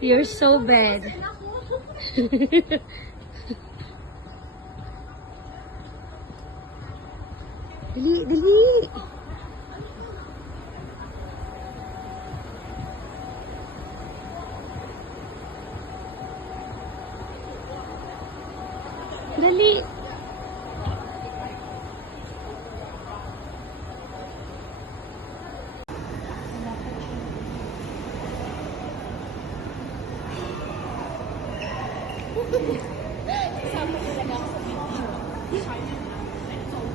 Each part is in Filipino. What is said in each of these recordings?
You're so bad. Dali, dali. Dali.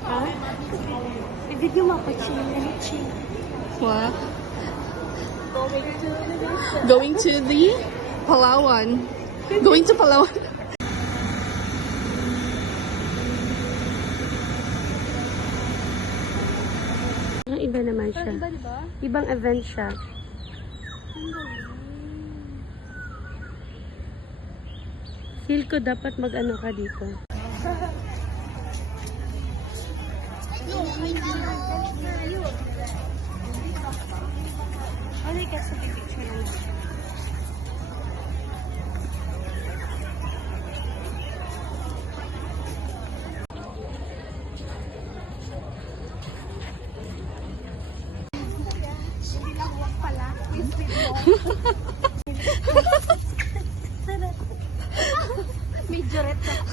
Ha? Video mo pa, chill. What? Going to the Palawan. Going to Palawan. Iba naman siya. Iba, diba? Ibang event siya. Feel ko dapat mag-ano ka dito. Ano ka sa picture lang?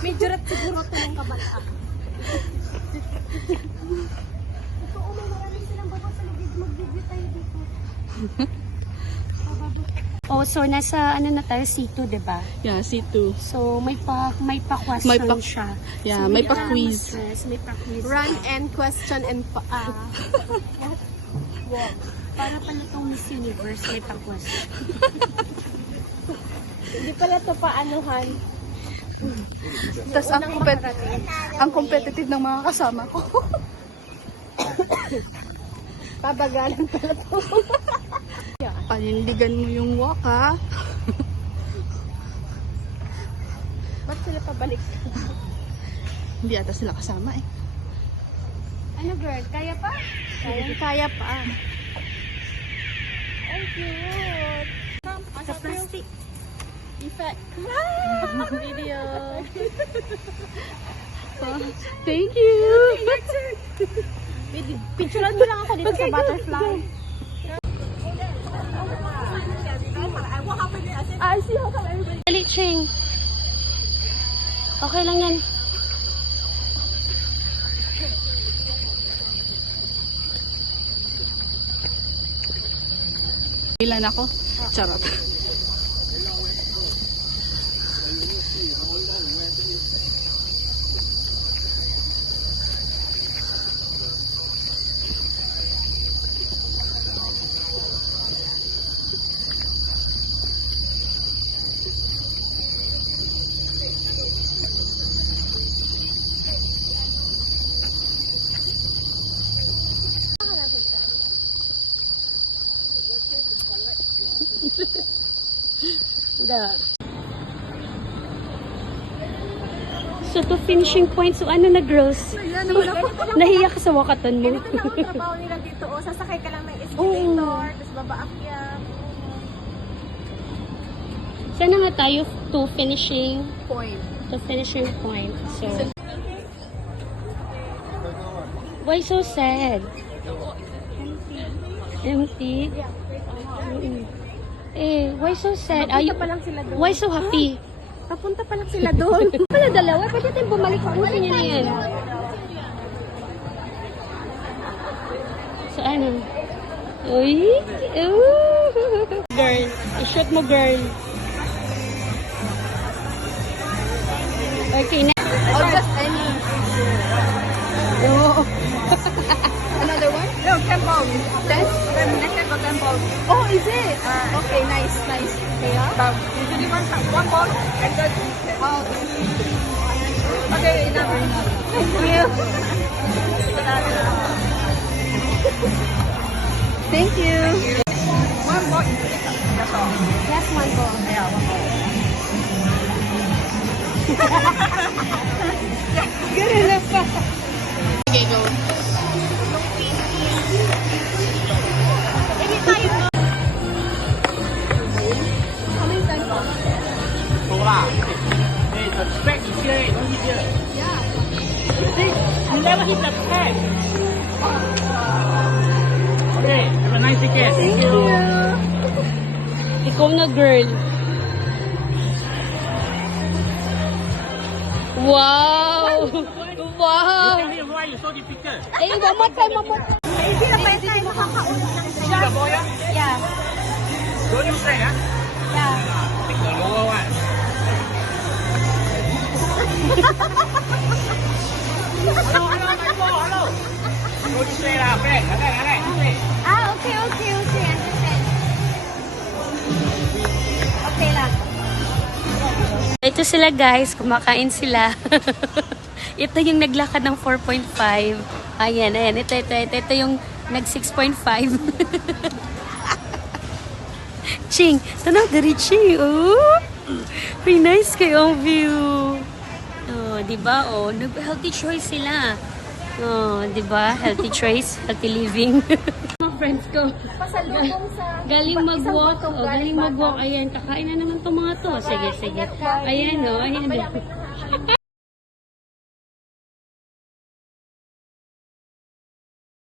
Medyo ret siguro ito yung kabata. Ito, may maraming silang baba sa ligid. Mag-video tayo dito. Oh, so nasa ano na tayo, C2, diba? Yeah, C2. So may pa-question siya. Yeah, So, may pa-quiz. May pa-quiz. Run and question and Walk. Para pala itong Miss Universe, may pa-question. hindi pala ito paanuhan. Tapos ang competitive ng mga kasama ko. Pabagalan pala ito. Panindigan mo yung walk, ha? Ba't sila pabalik? Hindi ata sila kasama eh. Ano girl, kaya pa? Kaya pa. Ay, cute. Sa plastic. Effect. Video. Thank you! Picturean mo lang ako dito sa butterfly. I see how come everybody. Dali, Ching. Okay lang yan. Ilan ako? Charot. So to finishing point, so ano na girls? Nahiya ka sa wakatan mo. Ganito lang ang trabaho nila dito. O, sasakay ka lang ng escalator, tapos babaakyat. Sana nga tayo to finishing Point. point. So why so sad? Empty? Eh, why so sad? Papunta pa lang sila doon. Why so happy? Papunta pa lang sila doon. Pala dalawa, pwede tayong bumalik. Ubusin nyo na yan. So ano? Uy! Girl, i-shot mo girl. Okay, next. Or just any. No. Another one? No, temple. Then, temple. Oh, is it? Okay, nice. Yeah? Usually one ball and then okay, enough. Thank you. One ball. That's all. That's one ball. Yeah, one ball. Good enough. Okay, go. Anytime. ticket. Thank you. Ikaw na, girl. Wow! Wow! Tell me why you so difficult. Eh, mamatay. Hindi na pwede tayo makakaulog ng See the boy, ah? Yeah. Don't use straight, ah? Yeah. Take the lower one. Hello, hello. Don't use straight, ah, friend. Straight. Okay. Understand. Okay lang. Ito sila guys, kumakain sila. Ito yung naglakad ng 4.5. Ayan. Ito yung nag 6.5. Ching, tanaw dari Ching. Oh, very nice kayo ang view. Oh, di ba? Oh, healthy choice sila. Oh, di ba? Healthy choice, healthy living. Mga friends ko. Pasalubong sa... Galing mag-walk. Oh, galing mag-walk. Ayan, kakain na naman itong mga to. Sige. Ayan, oh. Ayan.